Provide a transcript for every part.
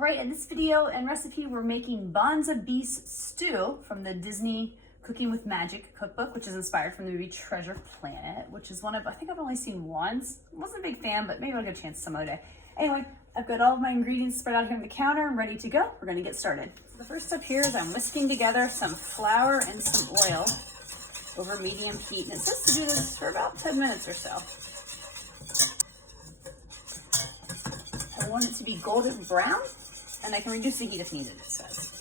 right, in this video and recipe, we're making Bonzabeast Stew from the Disney Cooking with Magic cookbook, which is inspired from the movie Treasure Planet, which is one of, I think I've only seen once. I wasn't a big fan, but maybe I'll get a chance some other day. Anyway, I've got all of my ingredients spread out here on the counter and ready to go. We're gonna get started. So the first step here is I'm whisking together some flour and some oil over medium heat. And it says to do this for about 10 minutes or so. I want it to be golden brown, and I can reduce the heat if needed, it says.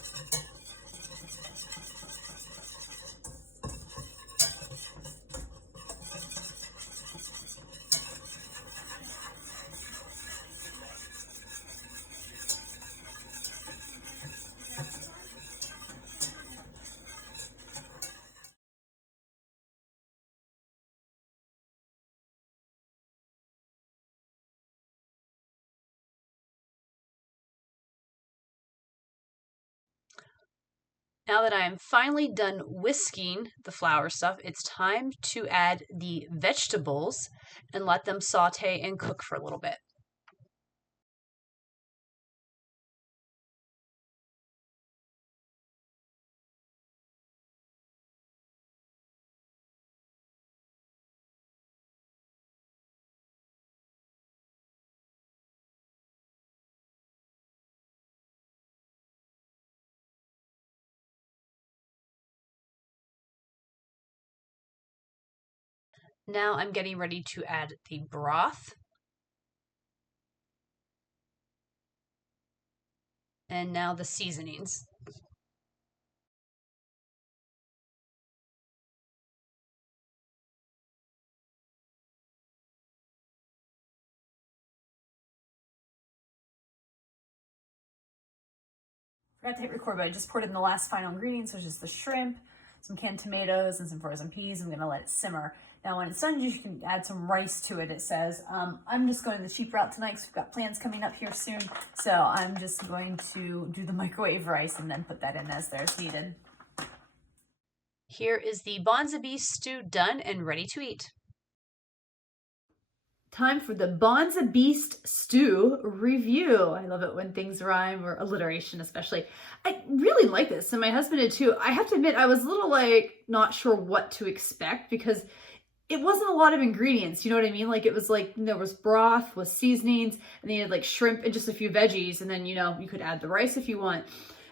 Now that I am finally done whisking the flour stuff, it's time to add the vegetables and let them saute and cook for a little bit. Now I'm getting ready to add the broth. And now the seasonings. Forgot to hit record, but I just poured in the last final ingredients, which is the shrimp, some canned tomatoes, and some frozen peas. I'm gonna let it simmer. Now when it's done, you can add some rice to it, it says. I'm just going the cheap route tonight because we've got plans coming up here soon. So I'm just going to do the microwave rice and then put that in as there's needed. Here is the Bonzabeast stew done and ready to eat. Time for the Bonzabeast Stew review. I love it when things rhyme, or alliteration especially. I really like this, and my husband did too. I have to admit, I was a little not sure what to expect because it wasn't a lot of ingredients, you know what I mean? Like it was there was broth with seasonings, and then you had shrimp and just a few veggies, and then you could add the rice if you want.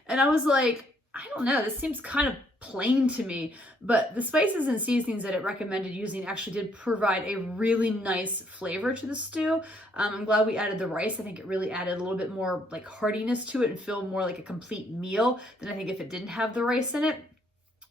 And I was like, I don't know, this seems kind of plain to me, but the spices and seasonings that it recommended using actually did provide a really nice flavor to the stew. I'm glad we added the rice. I think it really added a little bit more heartiness to it and feel more like a complete meal than I think if it didn't have the rice in it.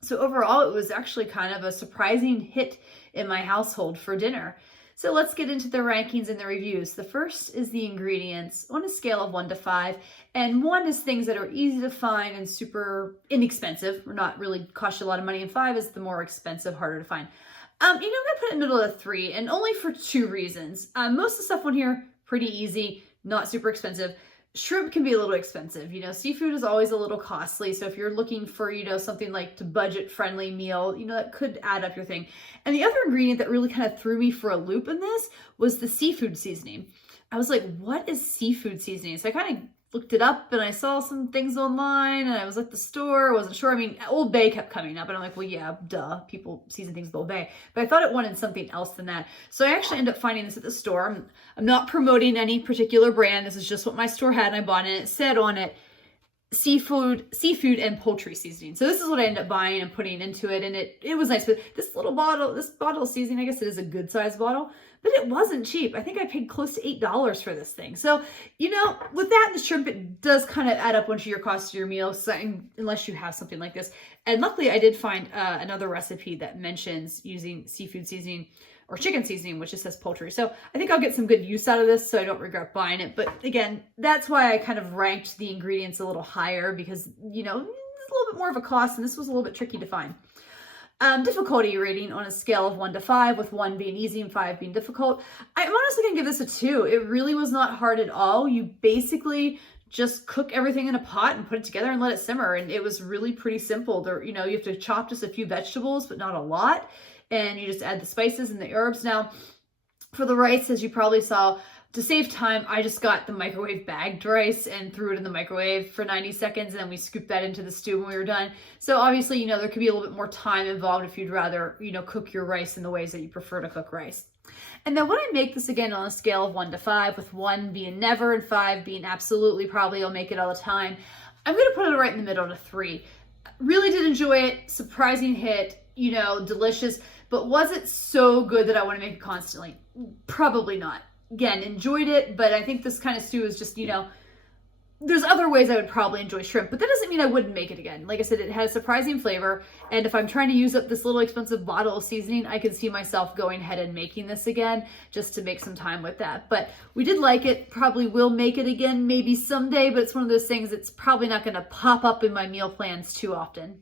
So overall, it was actually kind of a surprising hit in my household for dinner. So let's get into the rankings and the reviews. The first is the ingredients on a scale of 1 to 5. And 1 is things that are easy to find and super inexpensive, or not really cost you a lot of money. And 5 is the more expensive, harder to find. I'm going to put it in the middle of 3, and only for 2 reasons. Most of the stuff on here, pretty easy, not super expensive. Shrimp can be a little expensive. Seafood is always a little costly. So if you're looking for, something to budget friendly meal, that could add up your thing. And the other ingredient that really kind of threw me for a loop in this was the seafood seasoning. I was like, what is seafood seasoning? So I kind of looked it up, and I saw some things online, and I was at the store, I wasn't sure. I mean, Old Bay kept coming up, and I'm like, well, yeah, duh, people season things with Old Bay. But I thought it wanted something else than that. So I actually ended up finding this at the store. I'm not promoting any particular brand. This is just what my store had, and I bought it, and it said on it, seafood and poultry seasoning. So this is what I ended up buying and putting into it, and it was nice. But this bottle of seasoning, I guess it is a good size bottle, but it wasn't cheap. I think I paid close to $8 for this thing. So, with that and the shrimp, it does kind of add up onto your cost of your meal, unless you have something like this. And luckily, I did find another recipe that mentions using seafood seasoning or chicken seasoning, which just says poultry. So I think I'll get some good use out of this, so I don't regret buying it. But again, that's why I kind of ranked the ingredients a little higher, because, it's a little bit more of a cost, and this was a little bit tricky to find. Difficulty rating on a scale of 1 to 5, with 1 being easy and 5 being difficult. I'm honestly gonna give this a 2. It really was not hard at all. You basically just cook everything in a pot and put it together and let it simmer. And it was really pretty simple. You have to chop just a few vegetables, but not a lot. And you just add the spices and the herbs. Now, for the rice, as you probably saw, To save time, I just got the microwave bagged rice and threw it in the microwave for 90 seconds, and then we scooped that into the stew when we were done. So obviously, there could be a little bit more time involved if you'd rather, cook your rice in the ways that you prefer to cook rice. And then when I make this again on a scale of 1 to 5, with 1 being never and 5 being absolutely probably I'll make it all the time, I'm going to put it right in the middle to 3. Really did enjoy it, surprising hit, delicious, but was it so good that I want to make it constantly? Probably not. Again, enjoyed it, but I think this kind of stew is just, there's other ways I would probably enjoy shrimp, but that doesn't mean I wouldn't make it again. Like I said, it has surprising flavor, and if I'm trying to use up this little expensive bottle of seasoning, I can see myself going ahead and making this again just to make some time with that. But we did like it, probably will make it again maybe someday, but it's one of those things that's probably not going to pop up in my meal plans too often.